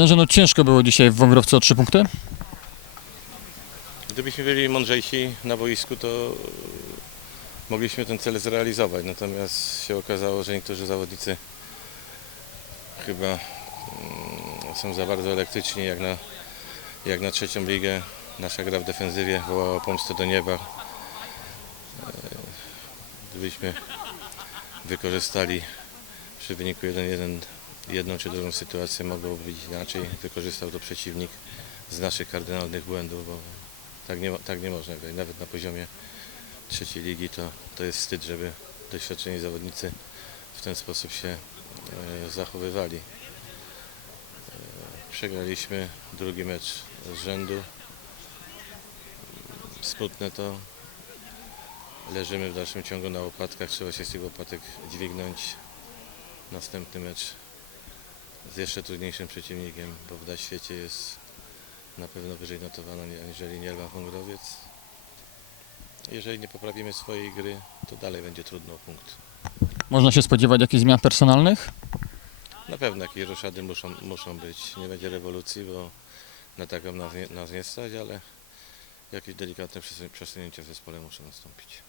Trenerze, no ciężko było dzisiaj w Wągrowcu o trzy punkty. Gdybyśmy byli mądrzejsi na boisku, to mogliśmy ten cel zrealizować. Natomiast się okazało, że niektórzy zawodnicy chyba mm, są za bardzo elektryczni jak na, jak na trzecią ligę. Nasza gra w defensywie wołała pomstę do nieba. E, Gdybyśmy wykorzystali przy wyniku 1-1 jedną czy drugą sytuację, mogłoby być inaczej. Wykorzystał to przeciwnik z naszych kardynalnych błędów, bo tak nie, tak nie można grać. Nawet na poziomie trzeciej ligi to, to jest wstyd, żeby doświadczeni zawodnicy w ten sposób się e, zachowywali. E, przegraliśmy drugi mecz z rzędu. Smutne to. Leżymy w dalszym ciągu na łopatkach. Trzeba się z tych łopatek dźwignąć. Następny mecz z jeszcze trudniejszym przeciwnikiem, bo w świecie jest na pewno wyżej notowana aniżeli Nielwa Wągrowiec. Jeżeli nie poprawimy swojej gry, to dalej będzie trudno o punkt. Można się spodziewać jakichś zmian personalnych? Na pewno jakieś roszady muszą, muszą być. Nie będzie rewolucji, bo na taką nas nie, nas nie stać, ale jakieś delikatne przesunięcia w zespole muszą nastąpić.